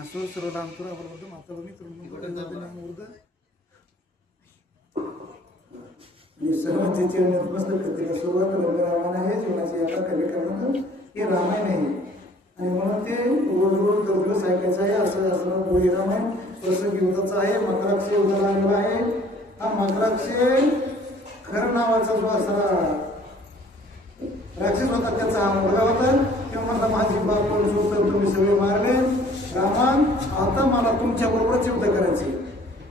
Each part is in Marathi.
असो सर्वलांतुर अवलंबून मातृभूमी तृणमूल सर्वांचे चरण नतमस्तक करते. सुरुवात रामायण आहे जीवनाची यात्रा कमी करणं हे रामायण आहे आणि म्हणून ते रोज दिवस ऐकायचं आहे. असं असं गोळी रामायण प्रसंग युद्धाचा आहे. मकराक्ष युद्धाला आलेला आहे. हा मकराक्ष खर नावाचा जो असा राक्षस होता त्याचा हा मुलगा होता. तेव्हा म्हणला माझी बाप तुम्ही सगळे मारले रामान, आता मला तुमच्या बरोबरच युद्ध करायचे.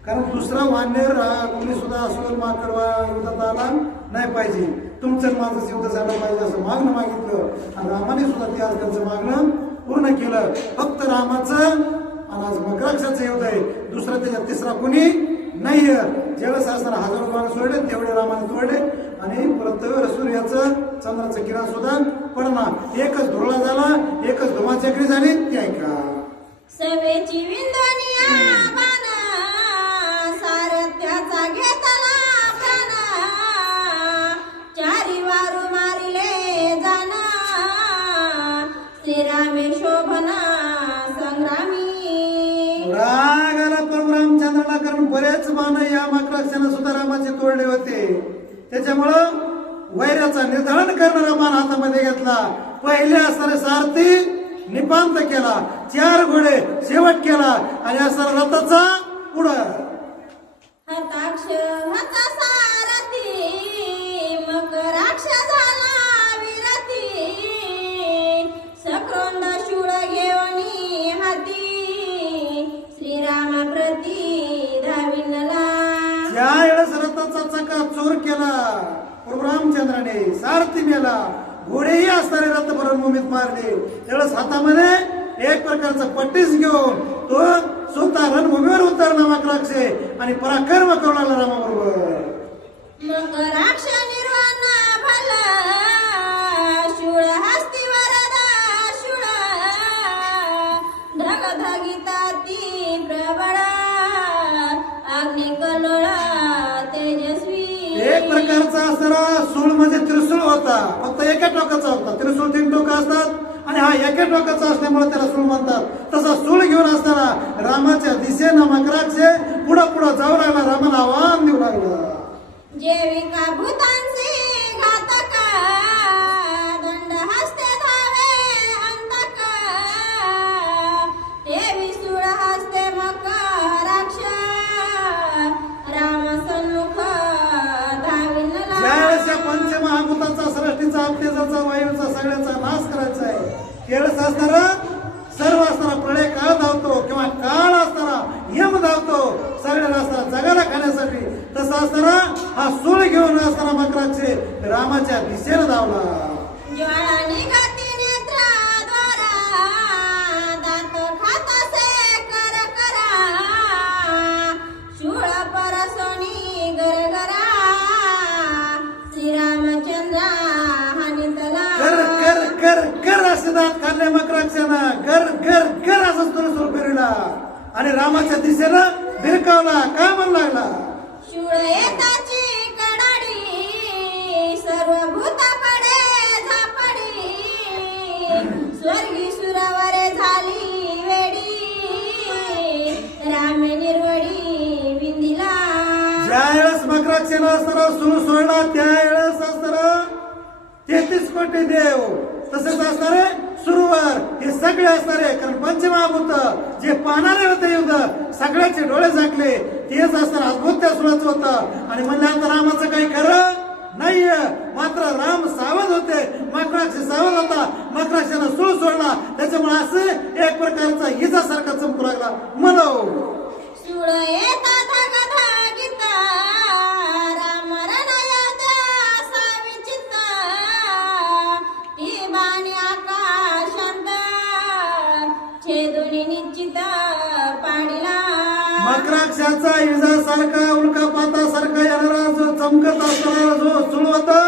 कारण दुसरा वानर कोणी सुद्धा अस्वल माकडवा युद्धात आला नाही पाहिजे. तुमचं माझं युद्ध झालं पाहिजे असं मागणं मागितलं आणि रामाने सुद्धा ते आज त्यांचं मागणं पूर्ण केलं. फक्त रामाचं आणि आज मकराक्षाचं युद्ध आहे. दुसरा त्याच्यात तिसरा कोणी नाही. ज्यावेळेस असताना हजारो बाण सोडले तेवढे रामाने तोडले आणि परत सूर्याचं चंद्राचं किरण सुद्धा पडणार. एकच धुरळा झाला, एकच धुमाचक्री झाली. ते ऐका सवेची विंदनिया बाना सारथ्याचा घेतला प्राणा चारी वारू मारिले जाना श्रीरामे शोभना संग्रामी. राग आला प्रभू रामचंद्राला कारण बरेच बाण या मकराक्षाने सुद्धा रामाचे तोडले होते. त्याच्यामुळं वैराचा निर्धारण करणारा बाण हातामध्ये घेतला. पहिले असणारे सारथी निपांत केला, 4 घोडे शेवट केला आणि असा रथाचा पुढं हताक्ष हता सारथी मकराक्ष झाला विरती सक्रोंद शूळ घेऊनी हाती श्रीरामा प्रती धाविनला. ज्यावेळेस रथाचा चका चोर केला प्रभू रामचंद्राने, सारथी मेला, घोडेही असणारे रथ भरून भूमीत मारले. त्यावेळेस हातामध्ये एक प्रकारचा पट्टीस घेऊन तो स्वतः रणभूमीवर उतरला मकराक्ष आणि पराक्रम करू लागला रामाबरोबर. मकराक्ष निर्वाणा भला शूळ हस्ती वरदा शूळ धगधगिता ती प्रबळ अग्नि कलोळा तेजस्वी. एक प्रकारचा असणारा सूळ म्हणजे त्रिशूळ होता. फक्त एका टोकाचा होता. त्रिशूळ 3 टोकं असतात आणि हा एका टोकाचा असल्यामुळे त्याला सूळ म्हणतात. तसा सूळ घेऊन असताना रामाच्या दिशेनं मकराक्ष पुढं पुढं जाऊ लागला. रामाला आव्हान देऊ लागला. जेविका भूतांसी घातका दंड हस्ते धावे अंतका देवी सूळ हस्ते मकराक्ष राम सन्मुख धाविनला. ज्यावेळेस या पंचमहाभूताचा सृष्टीचा तेजाचा वायूचा सगळ्याचा नाश करायचा आहे त्यावेळेस असणारा सर्व असणारा प्रळय काळ धावतो किंवा काळ असताना यम धावतो सगळ्याला असताना जगाला खाण्यासाठी. तसा असताना हा सूळ घेऊन असताना मकराक्ष रामाच्या दिशेला धावला. ज्वाळा निघती नेत्राद्वारा दात खातसे कर करा शूळ परसोनी गरगरा श्रीरामचंद्रा हानितला. कर कर कर कर असे दात खाल्ले मकराक्षानं. गर गर गर असं सूळ फिरला आणि रामाच्या दिशेला भिरकावला. काय म्हणू लागला? शूळ येताची कडाडी सर्व भूत पडे झापडी स्वर्गी सुरवरे झाली वेडी रामे निर्वडी विंदिला. ज्यावेळेस मकराक्षानं असताना सूळ सोडला त्यावेळेस असताना 33 कोटी देव तसेच असणारे सुरवर हे सगळे असणारे कारण पंचमहाभूत जे पाहणारे होते युद्ध सगळ्याचे डोळे झाकले. तेच असताना अद्भुत त्या सुराचं होतं आणि म्हणलं आता रामाचं काही खरं नाहीये. मात्र राम सावध होते, मकराक्ष सावध होता. मकराक्षानं सूळ सोडला त्याच्यामुळे असं एक प्रकारचा हिजासारखा चमकू लागला. म्हणो शूळ येता धगधगिता राम रणयोद्धा साविचित्ता ती बाणी आकाशांत छेदुनी निश्चित पाडिला. मकराक्षाचा इजासारखा उल्कापातासारखा येणारा जो चमकत असणारा जो सूळ होता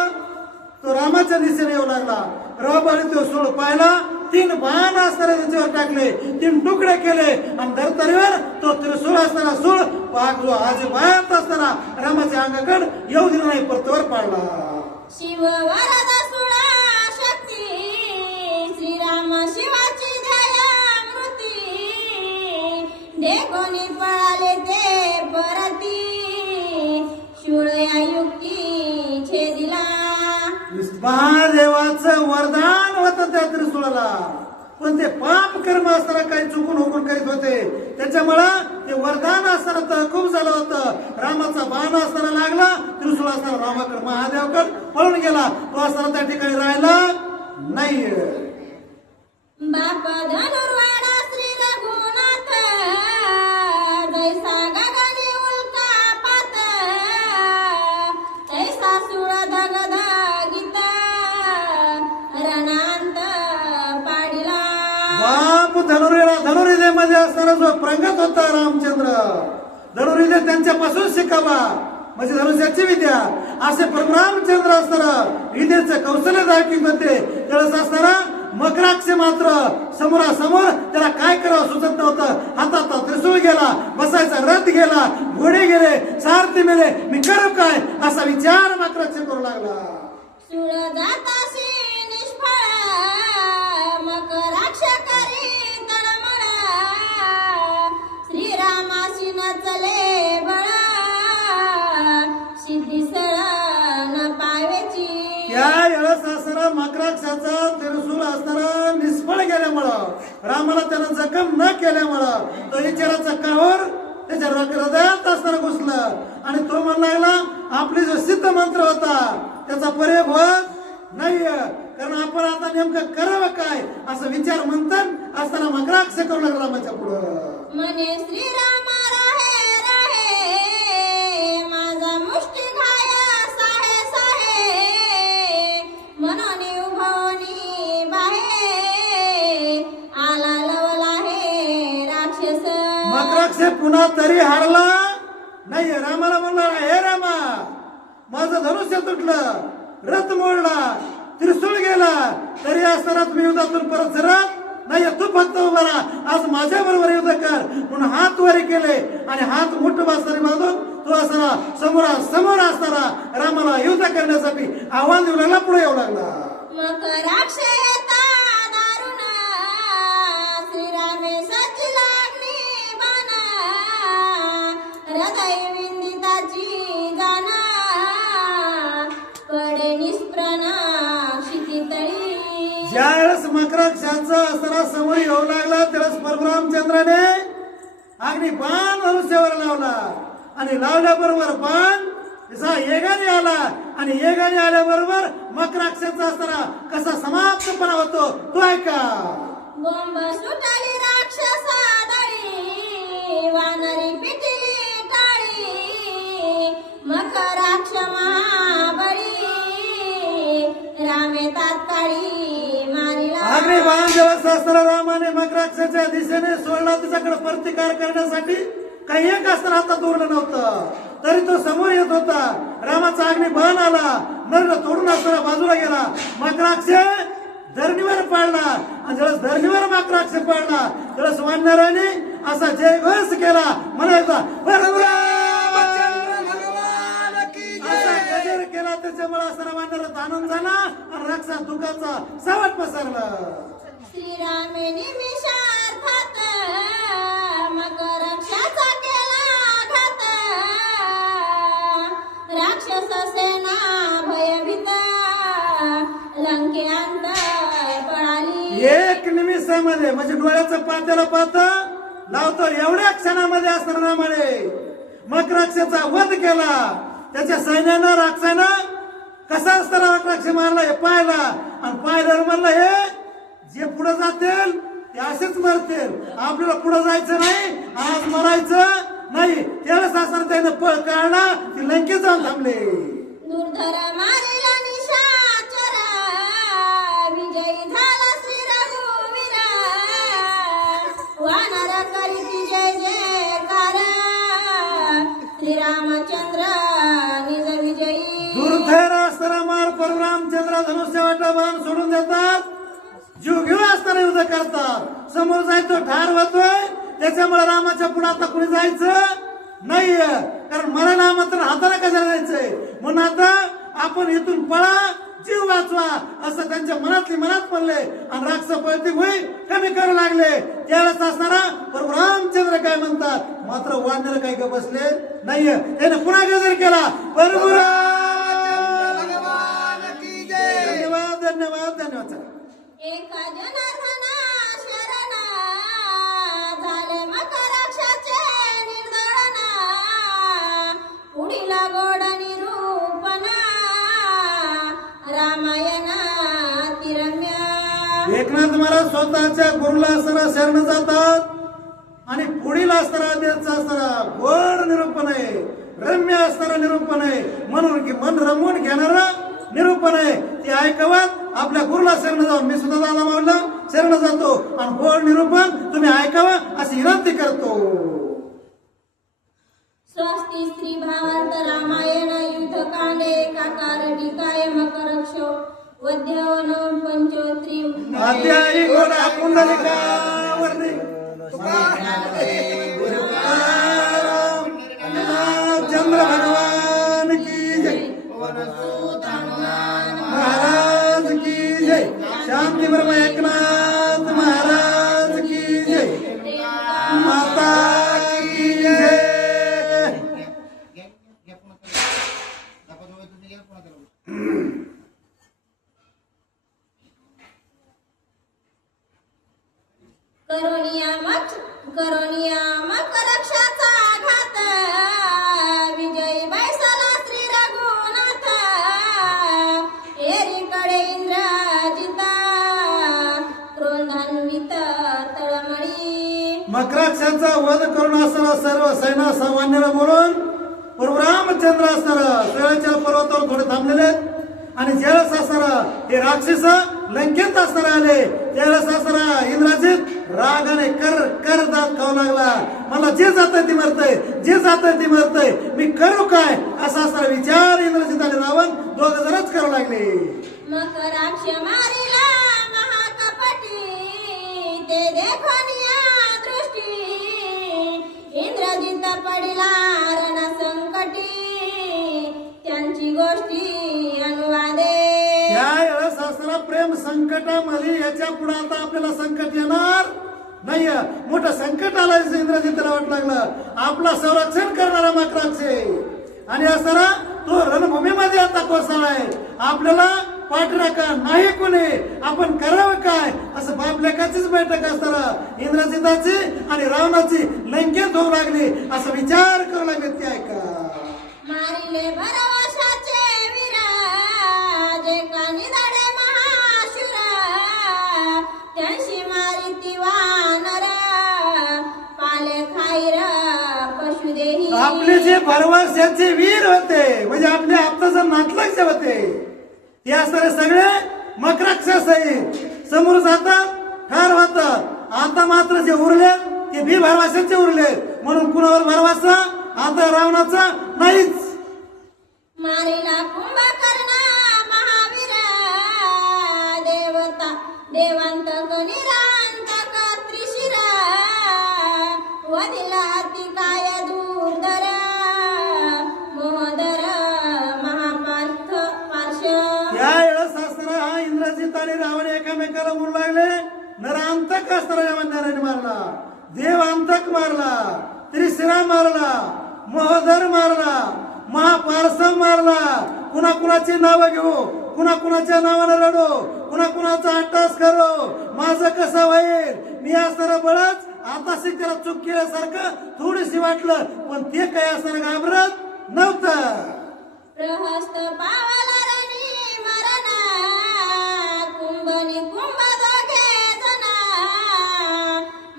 तो रामाच्या दिशेने येऊ लागला. रामाने तो सूळ पाहिला. 3 बाण असणारे त्याच्यावर टाकले, 3 तुकडे केले आणि धर्तरीवर तो त्रिशूळ असणारा सूळ पाक जो आज बाहेर असताना रामाच्या अंगाकडे येऊ दिला नाही परतवर पाडला. शिव वरद सुळा शक्ती श्रीराम शिव म्हणून पळाले ते परती शूळ या युक्ती छेदिला. महादेवाचं वरदान होतं त्या त्रिशूळाला, पण ते पाप कर्म असताना काही चुकून हुकून करीत होते, त्याच्यामुळं ते वरदान असताना तहकूब झालं होतं. रामाचा बाण असताना लागला, त्रिशूळ असताना रामाकडे महादेवाकडे पळून गेला, तो असताना त्या ठिकाणी राहिला नाही. बाप धनुर्वाडा श्री रघुनाथ जैसा गगनी उल्का पात तैसा सुळ धगधगित रणांत पाडिला. बाप धनुर्विद्येमध्ये असताना जो प्रगत होता रामचंद्र, धनुर्विद्या त्यांच्यापासून शिकावा म्हणजे धनुष्याची विद्या, असे परमरामचंद्र असताना विद्येचं कौशल्य दाखवित होते. त्यावेळेस असताना मकराक्ष मात्र समोरासमोर त्याला काय करावं सुचत नव्हतं. हातात त्रिशूळ गेला, बसायचा रथ गेला, घोडे गेले, सारथी मेले, मी करू काय असा विचार मकराक्ष करू लागला. सुळ जाताशी निष्फळ मकराक्ष करी तळमळ श्रीरामाशी नचले बळ सिद्धी सळ न पावेची. त्या वेळेस असताना मकराक्षाचा त्रिशूल असताना निष्फळ गेल्यामुळं, रामाला त्यानं जखम न केल्यामुळं तो विचाराचा कावर त्याच्या हृदयात असताना घुसलं आणि तो म्हणू लागला आपली जो सिद्ध मंत्र होता त्याचा प्रयोग होत नाहीये, कारण आपण आता नेमकं करावं काय असं विचार म्हणतात असताना मकराक्ष करू लागला रामाच्या पुढं. म्हणे श्रीरामा राहे राहे माझा मुष्टी घाया साहे साहे म्हणून उभवनी बाहे आला लवला हे राक्षस. मकराक्ष पुन्हा तरी हारला नाही. रामाला म्हणला हे रामा माझं धनुष्य तुटलं, रथ मोडला, त्रिशूळ गेला, तरी असताना तुम्ही युद्धातून परत सरत नाही. तू फक्त उभा राहा, आज माझ्या बरोबर युद्ध कर म्हणून हात वरी केले आणि हात मुठ बासरी बांधून तो असताना समोर असताना रामाला युद्ध करण्यासाठी आव्हान देऊ लागला, पुढे येऊ लागला. मकराक्ष येता दारुण श्रीरामे सचिला अग्नी बाण हृदय विंदिताची जाणा पडे निष्प्रण क्षितितळी. ज्यावेळेस मकराक्षाचा असताना समोर येऊ लागला त्यावेळेस परमरामचंद्राने अग्नी बाण धनुष्यावर लावला आणि लावल्याबरोबर बाण जसा येगाने आला आणि येगाने आल्याबरोबर मकराक्षाचा असताना कसा समाप्तपणा होतो तो ऐका. बोंब सुटली राक्षसा दळी वानरी पिटिली टाळी मकराक्ष महाबळी रामे तात्काळी मारिला. अग्नी बाण जेव्हा असताना रामाने मकराक्षाच्या दिशेने सोडला त्याच्याकडे प्रतिकार करण्यासाठी काही एक असताना हातात उरलं नव्हतं, तरी तो समोर येत होता. रामाचा अग्नी बाण आला, नर तोडून असताना बाजूला गेला, मकराक्ष धरणीवर पाडला आणि ज्यावेळेस धरणीवर मकराक्ष पाडला त्यावेळेस वानराने असा जयघोष केला, म्हणायचा गजर केला. त्याच्यामुळे असताना वानरात आनंद झाला आणि रक्षा दुःखाचा सावट पसरला. श्रीरामे निमिषार्थात मकराक्षाचा केला घात राक्षस सेना भयभीत लंकेअंत पळाली. एक निमिषामध्ये म्हणजे डोळ्याचं पात्याला पात लावतो एवढ्या क्षणामध्ये असताना रामाने मकराक्षाचा वध केला. त्याच्या सैन्यानं राक्षसानं कसा असताना मकराक्ष मारला हे पाहिला आणि पाहिल्यावर म्हणलं हे जे पुढे जातील ते असेच मरतील, आपल्याला पुढे जायचं नाही, आज मरायचं नाही. त्यावेळेस असताना त्यानं पळ काढला, ती लंकेत जाऊन थांबले. दुर्धर मारिला निशाचर विजयी झाला श्री रघुवीर वानर करीती जय जयकार श्रीरामचंद्र निज विजयी. दुर्धर असताना मार परमरामचंद्र धनुष्य वाटा बाण सोडून देतात, जीव घेऊन असताना युद्ध करतात. समोर जायचो ठार होतोय, त्याच्यामुळे रामाच्या पुढे आता कुणी जायचं नाहीये, कारण मरण मात्र हाताला कशाला जायचंय. म्हणून आता आपण इथून पळा, जीव वाचवा असं त्यांच्या मनात म्हणले आणि राक्षस पळती होई कमी करू लागले. त्यावेळेस असताना प्रभू रामचंद्र काय म्हणतात, मात्र वानर काही का बसले नाहीये. त्याने पुन्हा गजर केला, प्रभू धन्यवाद धन्यवाद धन्यवाद. एका जनार्दना शरणा झाले मकराक्षाचे निर्दळना पुढील गोड निरूपणा रामायणा तिरम्या. एकनाथ महाराज स्वतःच्या गुरुला असताना शरण जातात आणि पुढील असताना देत असताना गोड निरूपण आहे, रम्य असताना निरूपण आहे, म्हणून की मन रमवून घेणार निरूपण आहे. ते ऐकावं आपल्या गुरुला शरण जाऊन. मी सुद्धा दादा मावला शरण जातो आणि गोड निरूपण तुम्ही ऐकावं अशी विनंती करतो. स्वस्ति स्त्री भावार्थ रामायण युद्धकांडे एकाकार टीकाय मकरक्षो वध्यवन पंचोत्री अध्यायी घोडा पुंडलिकावरती चंद्र भगवान की जय, महाराज की जय, शांती ब्रह्म एकनाथ महाराज की जय, माता की जय. करोनिया मकरक्षाचा घात विजयी बैसला श्री रघुनाथ एरीकडे इंद्रजिता क्रोधान्वित तळमळी. मकराक्षाचा वध करून असताना सर्व सैना सामान्याला बोलून प्रभू रामचंद्र असताना श्रेयाच्या पर्वतावर थोडे थांबलेले आणि ज्यावेळेस असताना हे राक्षस लंकेत असताना आले त्यावेळेस असताना इंद्रजित रागाने कर दात खाऊ लागला. मला जे जातंय ते मरतय, जे जातंय ते मरतय, मी करू काय असा असताना विचार इंद्रजित आणि रावण दोघ जणच करू लागले. मकराक्ष मारिला महाकपटी ते देखोनिया दृष्टी इंद्रजित पडिला रण संकटी त्यांची गोष्टी अनुवादे. त्यावेळेस असताना प्रेम संकटामध्ये याच्या पुढे आता आपल्याला संकट येणार नाही. मोठं संकट आलं इंद्रजितला वाट लागलं. आपला संरक्षण करणारा मकराक्ष आणि असताना तो रणभूमीमध्ये आता कोसळलाय. आपल्याला पाठराखा नाही कोणी, आपण करावं काय असं बाप लेखाचीच बैठक असताना इंद्रजिताची आणि रावणाची लंकेत होऊ लागली असं विचार करू लागले. ते ऐका. मारिले भरवशाचे वीरा जे कानी धडे महाशुरा त्यांशी मारिती वानर पाले खाईर पशुदेही. आपले जे भरवशाचे वीर होते म्हणजे आपले आप्ताचा नातलग जे होते ते असणारे सगळे मकराक्षस समोर जातात ठार होतात. आता मात्र जे उरले ते बी भरवशाचे उरले म्हणून कुणावर भरवसा आता रावणाचा नाहीच. मारिला कुंभकर्ण महावीर देवता देवांतक निरांतक त्रिशिरा वदिला अतिकाय दूरधर मोहदर महापार्थ पार्श. त्यावेळेस असताना हा इंद्रजित आणि रावण एकामेकाला बोलू लागले. नरांतक असताना म्हणणाऱ्याने मारला, देवांतक मारला, त्रिशिरा मारला, मोहदर मारला, महापारसव मारला. कुणाकुणाची नावं घेऊ, कुणाकुणाच्या नावानं रडो, कुणाकुणाचा अट्टास करो, माझं कसं होईल. मी असताना बळच आता त्याला चूक केल्यासारखं थोडीशी वाटलं पण ते काय असताना घाबरत नव्हतं. प्रहस्त पावला रणी मरणा कुंभनी कुंभ दोघे जना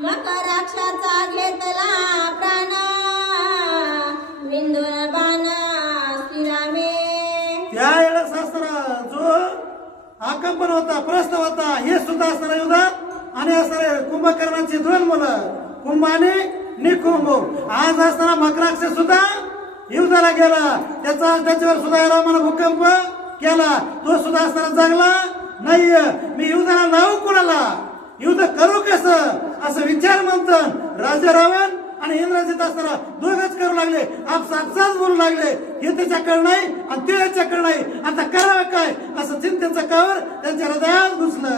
मकराक्षाचा घेतला प्राण विंदून बाण श्रीरामे. त्यावेळेस असताना जो आकंपन होता, प्रश्न होता, हे सुद्धा असताना युद्धात आणि असणारे कुंभकर्णाची दोन मुलं कुंभ आणि निकुंभ. आज असताना मकराक्ष सुद्धा युद्धाला गेला. त्याच्यावर सुद्धा रामानं भूकंप केला. तो सुद्धा असताना जगला नाहीये. मी युद्धाला लावू कुणाला, युद्ध करू कसं असं विचार म्हणतात राजा रावण आणि इंद्रजित असताना दोघच करू लागले, आपसात बोलू लागले. हे त्याच्याकडे नाही आणि ते याच्याकडे नाही, आता करावं काय असं चिंतेचं कावर त्यांच्या हृदयात घुसलं.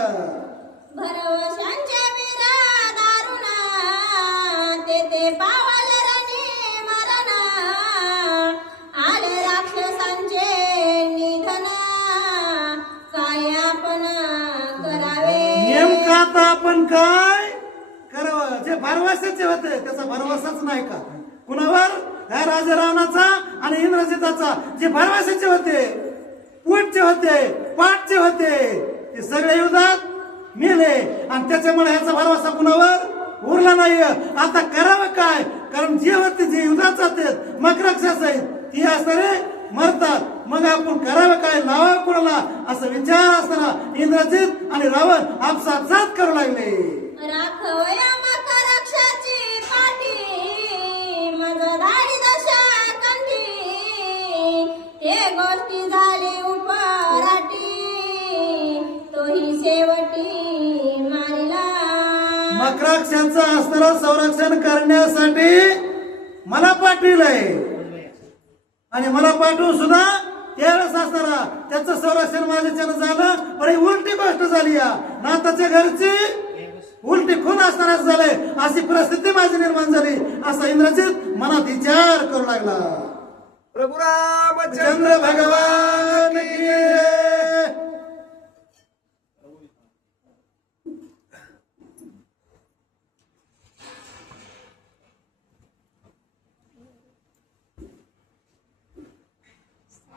भरवशांच्या वीरा दारुणा ते पावल रणी मरणा आले राक्षसांचे निधन काय आपण करावे. नेमकं आता आपण काय करावं? जे भरवशाचे होते त्याचा भरवसाच नाही का कुणावर? ह्या राजा रावणाचा आणि इंद्रजिताचा. जे भरवशाचे होते, पोटचे होते, पाठचे होते, ते सगळे युद्धात मेले आणि त्याच्यामुळे ह्याचा भरवसा कुणावर उरला नाही. आता करावं काय? कारण जे होते जे युद्धात जातात मकराक्षस आहेत ती असणारे मरतात. मग आपण करावं काय, लावावं कुणाला असा विचार असताना इंद्रजित आणि रावण आपसात करू लागले. राखवया मकराक्षाची पाठी मजदारी दशा कंठी हे गोष्टी झाली उपराटी तोही शेवटी मारिला. मकराक्षांचं असणारं संरक्षण करण्यासाठी मला पाठविलंय आणि मला पाठवून सुद्धा त्यावेळेस असणारा त्याचं संरक्षण माझ्याच्यानं झालं. पण ही उलटी गोष्ट झाली. या नाताच्या घरची उलटी खून असणारच झालंय, अशी परिस्थिती माझी निर्माण झाली असा इंद्रजित मनात विचार करू लागला. प्रभू रामचंद्र चंद्र भगवान की जय.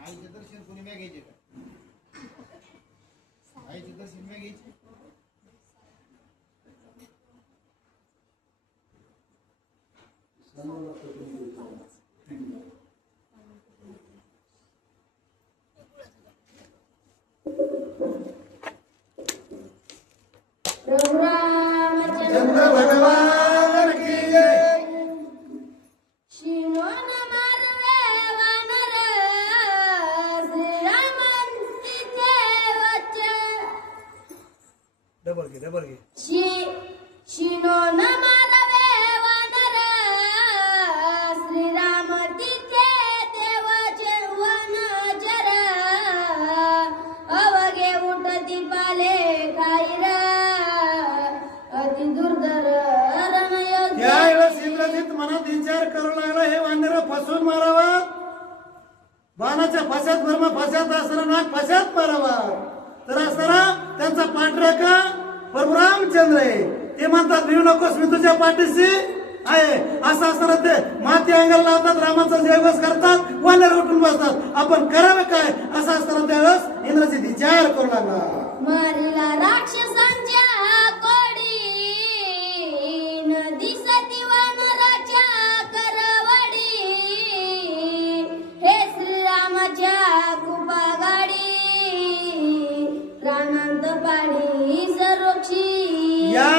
आईचे दर्शन कोणी म्या घ्यायचे का? आईचे दर्शन म्या घ्यायचे. प्रभू रामचंद्र चंद्र भगवान की जय. शिनोन मारवे वानर श्रीरामांचे वचन डबल घे शिनोन मारवे वानर श्रीरामतीचे देवाचे वनचर अवघे उठती पाले खाईर अति दुर्धर रणयोग्य. त्यावेळेस इंद्रजित मनात विचार करू लागला, हे वानर फसून मारावा, बाणाच्या फशात बर्मा फशात असताना नाग फशात मारावा. तर असताना त्यांचा पाठराखा प्रभू रामचंद्र आहे. ते म्हणतात भिऊ नकोस, मी तुझ्या पाठीशी आहे. असं असताना ते माती अंगाला लावतात, रामाचा जयघोष करतात, वानर उठून बसतात. आपण करावं काय असं असताना त्यावेळेस इंद्रजित विचार करू लागला. मारिला राक्षसांच्या कोडी नदी सती वानराच्या करवडी हे श्रीरामाच्या कृपा गाडी प्राणांत पाणी सरोक्षी. या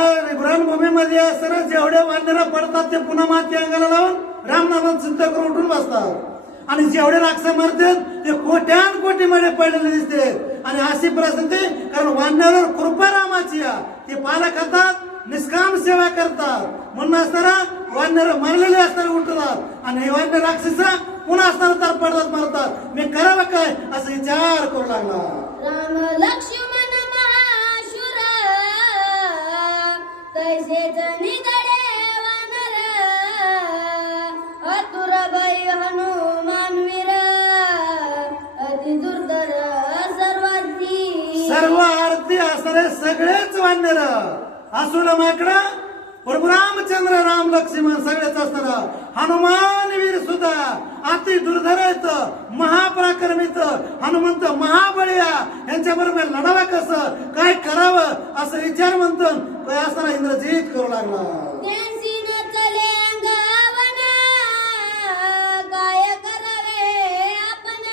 रणभूमीमध्ये असताना जेवढे वानर पडतात ते पुन्हा माती अंगाला लावून रामनामात सिद्ध करून उठून बसतात. आणि जेवढे राक्षस मरतात ते कोट्यान कोटीमध्ये पडलेले दिसते. आणि अशी परिस्थिती, कारण वानरावर कृपा रामाची ते पाला खातात, निष्काम सेवा करतात. म्हणून असणारा वानर मरलेले असणारे उठतात आणि हे वानर राक्षस पुन्हा असणारा तर पडतात मरतात. मी करावं काय असं विचार करू लागला. राम लक्ष्मण महाशूर तैसेच निगडे वानर अतुर भय हनुमान वीर अति दुर्धर सर्वार्थी. सर्व आरती असणारे सगळेच वानर असुर माकडा प्रभू रामचंद्र राम लक्ष्मण सगळेच असणार. हनुमान वीर सुद्धा अति दुर्धर महापराक्रमित हनुमंत महाबळीया यांच्या बरोबर लढावं कसं, काय करावं असं विचार म्हणतो काय असताना इंद्रजित करू लागला. त्यांसी न चले अंगावन काय करावे आपण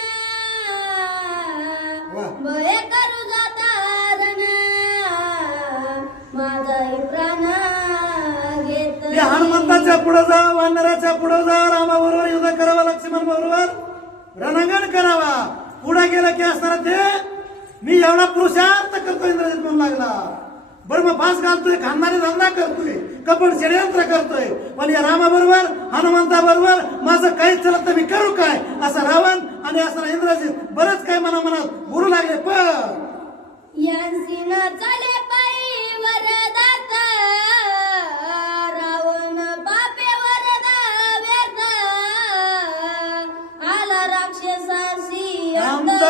भय करू जातारण माझाही प्राण घेत. या हनुमंताच्या पुढे जा, वानराच्या पुढे जा, रामाबरोबर युद्ध करावं, लक्ष्मण बरोबर रणंगण करावा. पुढे गेलं की असणार ते मी एवढा पुरुषार्थ करतोय इंद्रजित म्हणू लागला. बरं मग फास घालतोय, खानदारी धंदा करतोय, कपट षडयंत्र करतोय. पण या रामाबरोबर हनुमंताबरोबर माझं काहीच चलत तर मी करू काय असं रावण आणि असं इंद्रजित बरंच काय मनामनात बोलू लागले. पण यांसी न चाले पायी वरदाता रावण पापे वरदा व्यर्थ आला राक्षसासी अंत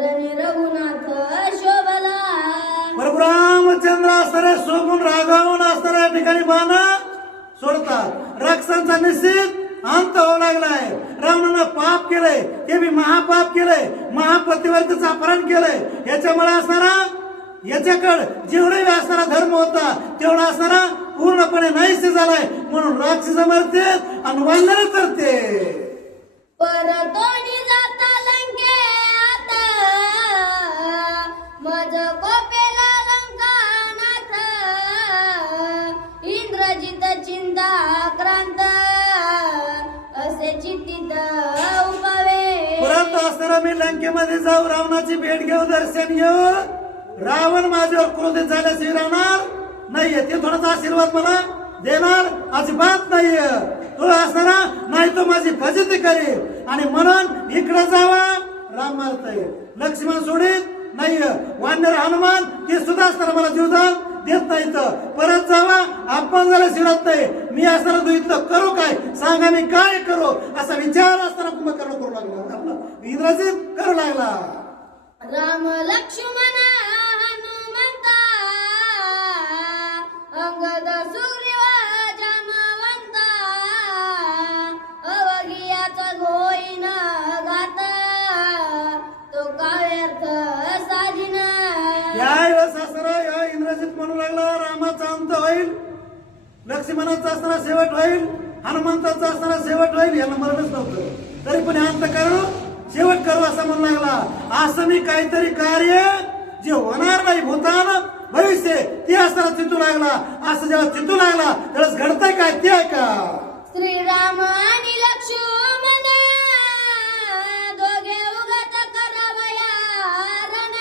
रणी रघुनाथ शोभला. प्रभू रामचंद्र असणारे सोबून रागावून असणाऱ्या ठिकाणी बाण सोडतात. राक्षसांचा निश्चित अंत होऊ लागलाय. रावणानं पाप केलंय, ते बी महापाप केलंय, महापतिवर्तीचं अपहरण केलंय. याच्यामुळे असणारा याच्याकडे जेवढे असणारा धर्म होता तेवढा असणारा पूर्णपणे नाहीसे झालाय. म्हणून राक्षस मरते आणि वानर करते. परतोनी जाता लंके आता मज कोपेला लंकानाथ इंद्रजित चिंता क्रांत असे चित्तित उपावे. परत असताना मी लंकेमध्ये जाऊ, रावणाची भेट घेऊ, दर्शन घेऊ. रावण माझ्यावर क्रोधित झाल्याशिवाय राहणार नाहीये. ते थोडासा आशीर्वाद मला देणार अजिबात नाहीये. तो असणारा नाही तो माझी फजिती करेल. आणि म्हणून इकडे जावा राम मारतय, लक्ष्मण सोडित नाहीये. वानर हनुमान ते सुद्धा असताना मला जीवदान देत नाहीत. परत जावा आपण झाला शिरत नाही. मी असताना तू इथलं करू काय, सांगा मी काय करू असा विचार असताना कुंभकर्ण करू लागला. आपला इंद्रजित करू लागला. राम लक्ष्मण हनुमंता अंगद सुग्रीव जामवंता अवघियाचा घोईन गाता तो काव्यार्थ साधिना. यावेळेस असणारा या इंद्रजित म्हणू लागला रामाचा अंत होईल, लक्ष्मणाचा असणारा शेवट होईल, हनुमंताचा असणारा शेवट होईल. याला मरणच नव्हतं तरी पण अंत करू शेवट करू असं म्हणू लागला. असं मी काहीतरी कार्य जे होणार नाही भूतान भविष्य ते असताना चितू लागला. असं जेव्हा चितू लागला त्यावेळेस घडतंय काय ते आहे का. श्रीराम आणि लक्ष्मण दोघे उगत करावया रण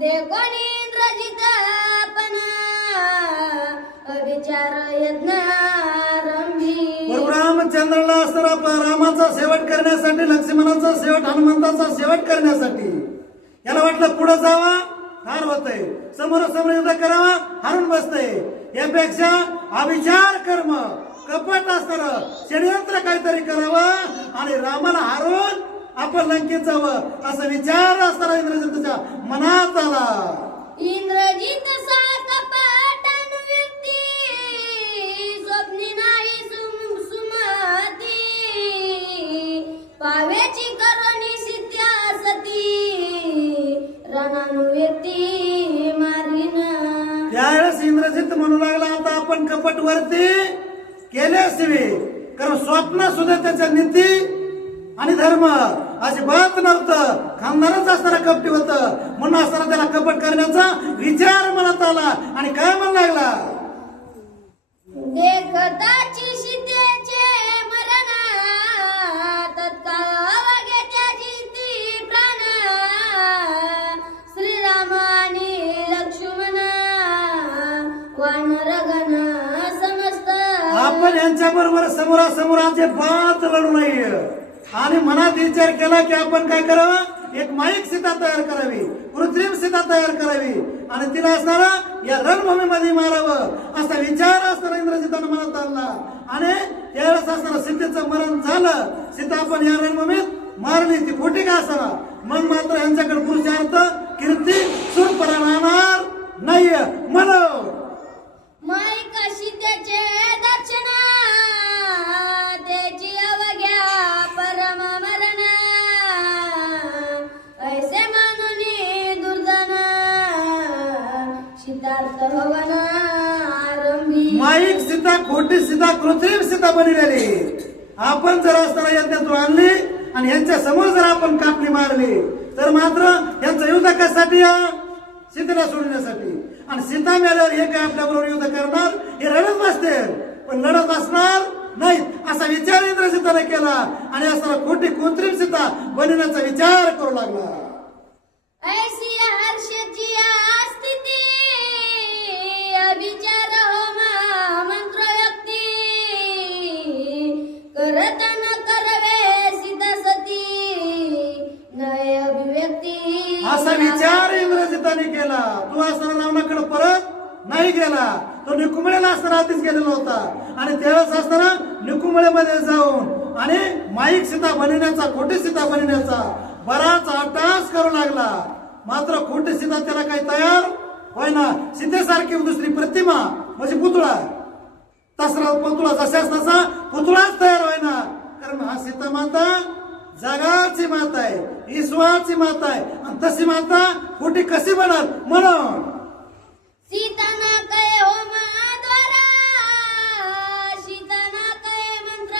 दे कोणी इंद्रजित आपण अविचार यज्ञ रामचंद्राला असताना रामाचा शेवट करण्यासाठी, लक्ष्मणाचा शेवट, हनुमंताचा शेवट करण्यासाठी याला वाटलं पुढे जावा हार होतय, समोरासमोर युद्ध करावा हारून बसतय. यापेक्षा अविचार कर्म कपट असणारं षडयंत्र काहीतरी करावं आणि रामाला हारून आपण लंकेत जावं असा विचार असताना इंद्रजितच्या मनात आला. इंद्रजित सा कपटानुवृत्ती स्वप्नी नाही सुमती पाव्याची करुणी सिद्ध्या सती रणानुवृत्ती मारीन. त्यावेळेस इंद्रजित म्हणू लागला आता आपण कपट वरती केल्याशिवाय, कारण स्वप्न सुद्धा त्याच्या नीती आणि धर्म अजिबात नव्हतं. खानदारच असताना कपटी होतं. म्हणून असताना त्याला कपट करण्याचा विचार मनात आला आणि काय म्हणू लागला. देखताची सीतेचे मरण तत्काळ अवघे त्याची ती प्राण श्रीराम आणि लक्ष्मण वानरगण समस्त. आपण यांच्या बरोबर समोरासमोराचे बात लढू नये आणि मनात विचार केला की आपण काय करावं, एक माईक सीता तयार करावी, कृत्रिम सीता तयार करावी आणि तिला असणारा या रणभूमीमध्ये मारावं असा विचार असताना इंद्रजितानं मनात आणला. आणि त्यावेळेस असताना सीतेचं मरण झालं. सीता आपण या रणभूमीत मारली, ती खोटी का असताना मग मात्र यांच्याकडे पुरुषार्थ कीर्ती सुरपरा राहणार नाहीये. म्हणून माईक सीतेचे दर्शन त्याची अवघ्या परम मरण ऐसे मानुनी दुर्जन सीतार्थ हवन आरंभी. माईक सीता खोटी सीता कृत्रिम सीता बनलेली आपण जर असताना यज्ञातून आणली आणि यांच्या समोर जर आपण कापणी मारली तर मात्र यांचं युद्ध कशासाठी, सीतेला सोडण्यासाठी. आणि सीता मेल्यावर हे काय आपल्या बरोबर युद्ध करणार, हे लढत बसते पण लढत असणार नाही असा विचार इंद्रजिताने केला आणि असताना खोटी कृत्रिम सीता बनवण्याचा विचार करू लागला. ऐसी हर्षची स्थिती असताना रावणाकडे परत नाही गेला. तो निकुंभळेला असताना आधीच गेलेला होता आणि त्यावेळेस असताना निकुंभळेमध्ये जाऊन आणि माईक सीता बनवण्याचा, खोटी सीता बनवण्याचा बराच अट्टास करू लागला. मात्र खोटी सीता त्याला काही तयार होईना. सीतेसारखी दुसरी प्रतिमा म्हणजे पुतळा, तसरा पुतळा जशाच तसा पुतळाच तयार होईना. कारण हा सीता माता जगाची माता आहे, ईश्वराची माता आहे आणि तशी माता खोटी कशी बनल म्हणून सीता ना कहे हो महाद्वारा, सीता ना कहे मंत्र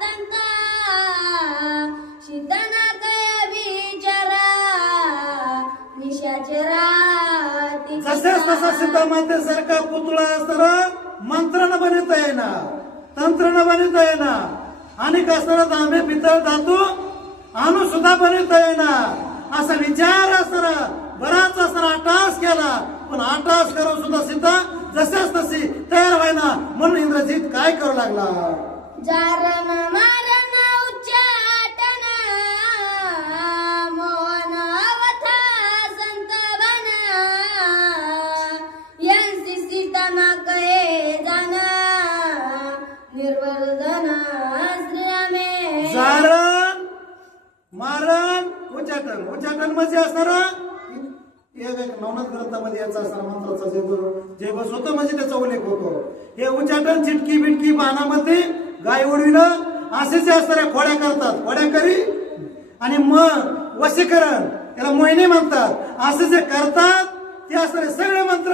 तंता, सीता ना कहे विचारा निशाचरा. जशाच तसा सीता मातेसारखा पुतळा असताना मंत्र न बनवता येईना, तंत्र न बनवता येईना आणि असताना तांबे पितळ धातू आणून सुद्धा बनवता येईना. असा विचार असताना बराच असताना अट्टास केला. पण अट्टास करून सुद्धा सीता जशाच तशी तयार व्हायना. म्हणून इंद्रजित काय करू लागला? जारण मारण उच्चाटन मोहन अवथा संतवन, यांसी सीता ना कहे जाना निर्वर्धन श्रीरामे. जारण मारण उच्चाटन. उच्चाटन म्हणजे असणारा नवनाथ ग्रंथामध्ये याचा असणारा मंत्राचा जय बस होतो म्हणजे त्याचा उल्लेख होतो. हे उच्चाटन चिटकी बिटकी बाणामध्ये गाय उडविणं असे जे असणाऱ्या खोड्या करतात, खोड्या करी आणि मग वशीकरण याला मोहिनी म्हणतात. असे जे करतात ते असणारे सगळे मंत्र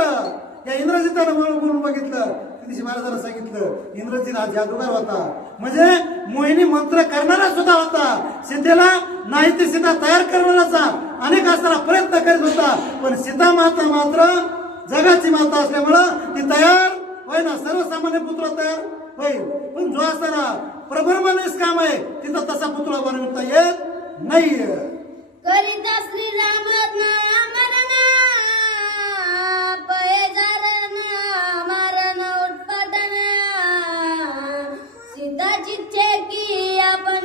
या इंद्रजितानं म्हणून बघितलं. दिवशी महाराजांना सांगितलं इंद्रजित हा जादूगार होता, म्हणजे मोहिनी मंत्र करणारा सुद्धा होता. सीतेला नाही ती सीता तयार करणाराचा अनेक असताना प्रयत्न करीत होता. पण सीता माता मात्र जगाची माता असल्यामुळं ती तयार होईना. सर्वसामान्य पुतळा तयार होईल, पण जो असताना प्रबळ काम आहे तिथं तसा पुतळा बनवता येत नाहीये. करिता श्रीराम मरण पये जारण मारण उत्पादन, सीताची की आपण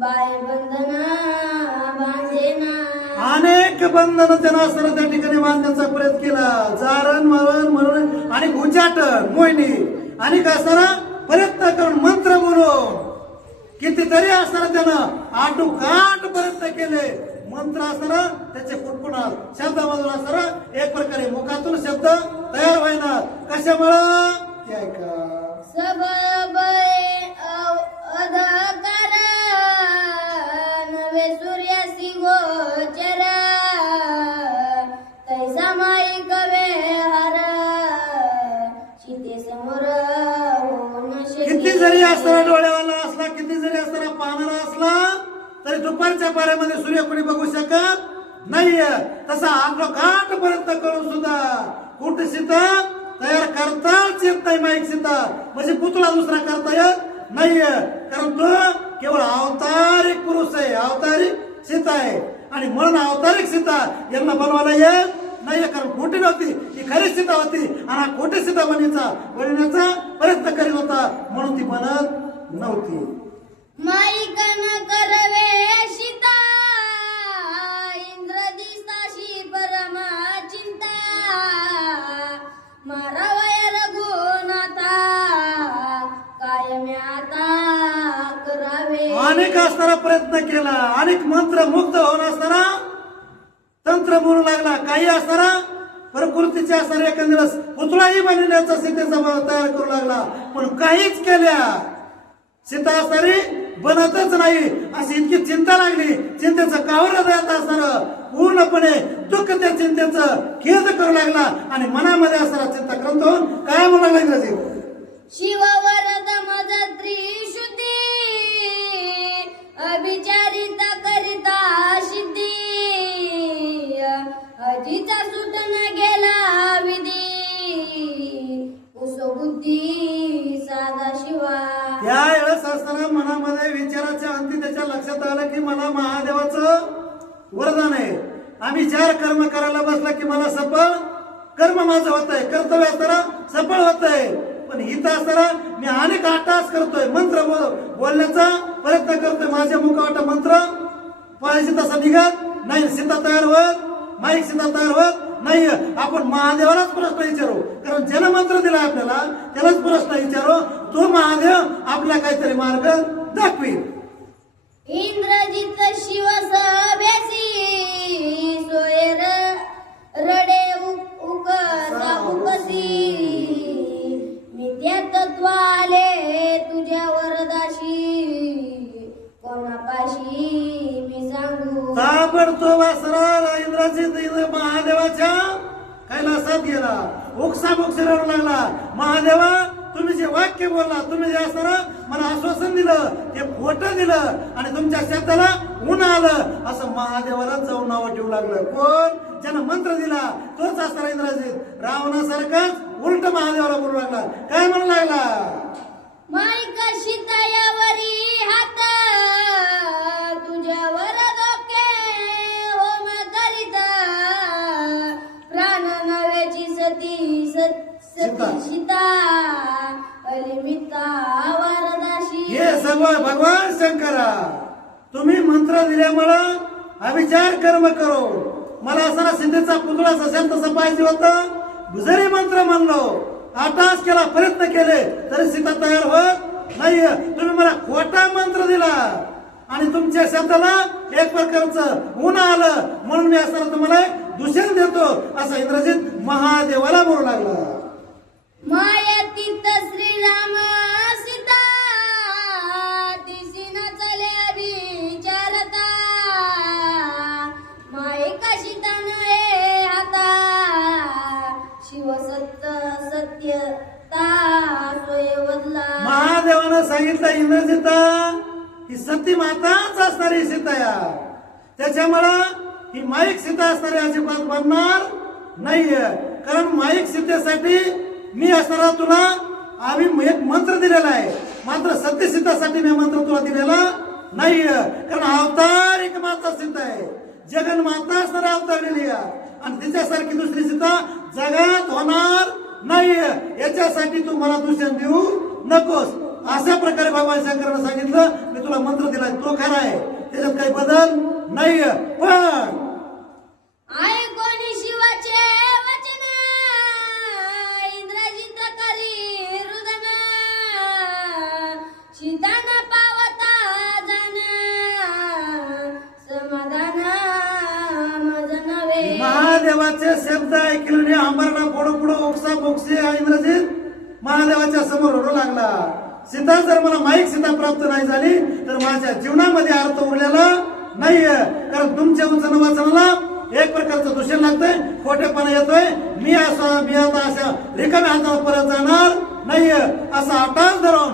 बाय बंधन बांधेना. अनेक बंधन त्यांना असताना त्या ठिकाणी बांधण्याचा प्रयत्न केला. जारण मरण म्हणून आणि उच्चाटन मोहिनी आणि काय असताना प्रयत्न करून मंत्र बोलून कितीतरी असताना त्यानं आटोकाट प्रयत्न केले. मंत्र असताना त्याचे फुटफुटात शब्दामधून असताना एक प्रकारे मुखातून शब्द तयार व्हायना. कशामुळं ते ऐका. सबळ बळे अधकार नवे सूर्यासी गोचर, तैसा माई कवे हर सीते समोर होऊन किती जरी असताना डोळ्यावाला असला, किती जरी असताना पाहणारा असला तरी दुपारच्या पाऱ्यामध्ये सूर्य कोणी बघू शकत नाहीये. तसा आटोकाट प्रयत्न करून सुद्धा कुठे सीता तयार करताच येत नाही. माईक सीता म्हणजे पुतळा दुसरा करता येत नाहीये. कारण तो केवळ अवतारिक पुरुष आहे, अवतारिक सीता आहे आणि म्हणून अवतारिक सीता यांना बनवायला येत नाहीये. कारण खोटी नव्हती, ही खरी सीता होती आणि हा खोटी सीता बनवण्याचा प्रयत्न करीत होता म्हणून ती बनत नव्हती. माईकन करवे सीता इंद्र दिसताशी परमा चिंता, मारावय रघुनाथा कायम आता करावे. अनेक असताना प्रयत्न केला, अनेक मंत्र मुक्त होऊन असताना तंत्र बोलू लागला. काही असताना प्रकृतीचे असणारे एखाद्या पुतळाही बनवण्याचा सीतेचा तयार करू लागला. पण काहीच केल्या सीता असणारी बनतच नाही अशी इतकी चिंता लागली. चिंतेचं कावर हृदयात असणार पूर्णपणे दुःख त्या चिंतेचं खेद करू लागला आणि मनामध्ये असणारा चिंताक्रांत होऊन काय म्हणू लागला इंग्रजी. शिव वरद मज त्रिशुद्धी अभिचारिता करिता सिद्धी, अजीचा सुटन गेला विधी उसबुद्धी साधा शिवा. या वेळेस असताना मनामध्ये विचाराच्या अंती त्याच्या लक्षात आलं की मला महादेवाचं वरदान आहे. आम्ही 4 कर्म करायला बसला की मला सफळ कर्म माझं होत आहे, कर्तव्य असताना सफळ होत आहे. पण इथं असताना मी अनेक अट्टास करतोय, मंत्र बोलण्याचा प्रयत्न करतोय. माझ्या मुखावाटा मंत्र पाहिजे तसा निघत नाही. सीता तयार होत, माईक सीता तयार होत नाही आपण महादेवालाच प्रश्न विचारू, कारण ज्यानं मंत्र दिला आपल्याला त्यालाच प्रश्न विचारू, तो महादेव आपला काहीतरी मार्ग दाखवील. इंद्रजित शिव सभ्यासी सोयर रडे उकसा उकसी नित्य तत्वाले तुझ्या वरदाशी कोणापाशी मी सांगू. ताबडतोब असरा इंद्रजित महादेवाच्या कैलासात गेला, उकसा बुकसी रडू लागला. महादेवा, तुम्ही जे वाक्य बोलला, तुम्ही जे असताना मला आश्वासन दिलं, ते खोटं दिलं आणि तुमच्या शब्दाला ऊन आलं, असं महादेवाला जाऊन नाव ठेवू लागलं. कोण? ज्यानं मंत्र दिला तोच असताना इंद्रजित रावणासारखाच उलट महादेवाला बोलू लागला. काय म्हणू लागला? माईका शितायावरी हात तुझ्यावर डोके होम करीता प्राण नव्याची सती सती सीता अलिमिता वरदाशी. हे सगळं भगवान शंकरा, तुम्ही मंत्र दिल्यामुळं अविचार कर्म करो. मला असं सिद्धीचा पुतळा असेल तसं पाहिजे होतं. जरी मंत्र म्हणलो, आटास केला, प्रयत्न केले, तरी सीता तयार होत नाही. तुम्ही मला खोटा मंत्र दिला आणि तुमच्या शब्दाला एक प्रकारचं ऊन आलं, म्हणून मी असताना तुम्हाला दूषण देतो, असं इंद्रजित महादेवाला बोलू लागला. मायातीत श्रीराम सीता दिसीन चले विचारता मायका सीता नये आता शिव सत्यता सोयवदला. महादेवानं सांगितलं, इंद्रजिता ही सती माताच असणारी सीता या, त्याच्यामुळं ही माईक सीता असणारी अजिबात बनणार नाहीये. कारण माईक सीतेसाठी मी असणारा तुला आम्ही एक मंत्र दिलेला आहे, मात्र सत्य सीतासाठी मी मंत्र तुला दिलेला नाहीये. कारण अवतार एक माता सीता आहे, जगन माता असणारा अवतार दिली आणि तिच्यासारखी दुसरी सीता जगात होणार नाहीये. याच्यासाठी तू मला दूषण देऊ नकोस. अशा प्रकारे भगवान शंकरानं सांगितलं, मी तुला मंत्र दिलाय तो खरा आहे, त्याच्यात काही बदल नाहीये. पण आहे कोणी शिवाचे वचन इंद्रजित करी रुदन सीताना पावता जाण समाधान मज नव्हे. महादेवाचे शब्द ऐकल्याने अंबरला पुढं पुढं ओक्सा बोक्से इंद्रजित महादेवाच्या समोर रडू लागला. सीता जर मला माईक सीता प्राप्त नाही झाली तर माझ्या जीवनामध्ये अर्थ उरलेला नाहीये. कारण तुमच्या वचनाला एक प्रकारचं दूषण लागतंय, खोटेपणा येतोय. मी आता अशा रिकाम्या हातावर परत जाणार नाहीये, असा हात धरून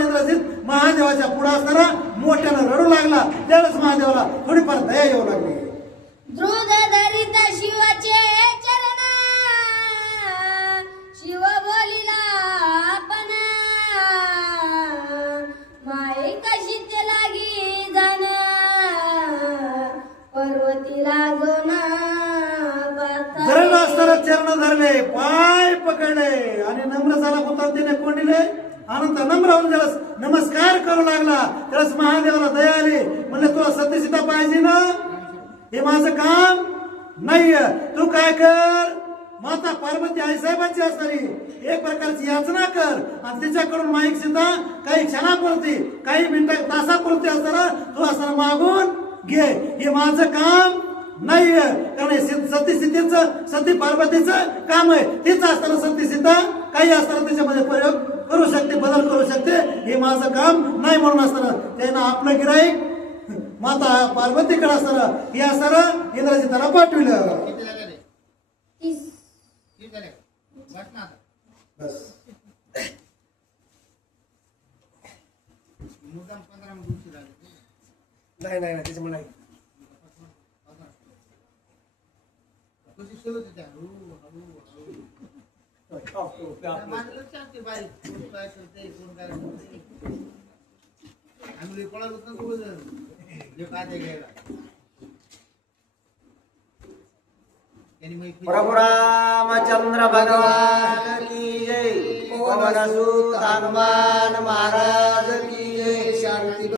इंद्रजित महादेवाच्या पुढे असताना मोठ्यानं रडू लागला. त्यावेळेस महादेवाला थोडीफार दया येऊ लागली. द्रुत धरित शिवाचे चरण शिव बोलिला आपण माई कशी ते लागी जाण पर्वती लागून धरण असताना चरण धरले, पाय पकडले आणि नम्र झाला होता. त्याने कोंडिले अनंत नम्र होऊन त्याला नमस्कार करू लागला. त्यावेळेस महादेवाला दया आली. म्हणले, तुला सत्यसीता पाहिजे ना, हे माझं काम नाहीये. तू काय कर, माता पार्वती आई साहेबांची असणारी एक प्रकारची याचना कर आणि तिच्याकडून माईक सीता काही क्षणापुरती, काही मिनिटं, तासापुरती असताना तू असताना मागून घे. हे माझं काम नाहीये. कारण सतीसीतेचं, सती पार्वतीचं काम आहे. तीच असताना सतीसीता काही असताना त्याच्यामध्ये प्रयोग करू शकते, बदल करू शकते. हे माझं काम नाही म्हणून असताना त्यानं आपलं गिराईक माता पार्वतीकडे असताना हे असताना इंद्रजिताला पाठविलं. किती झाले रे? 30 किती झाले? बस ना आता. बस. मुद्दाम 15 मिनिट उशीर झाले. नाही त्याच्यामुळे नाही. कशी सुरू होती त्या? माझं लक्ष असते बाई, कोण काय करते, कोण काय करते. आम्ही कोणाला नको जे काय ते घ्यायला. त्यांनी मग प्रभु रामचंद्र भगवान की जय. पवन सुत हनुमान महाराज की जय. शांती.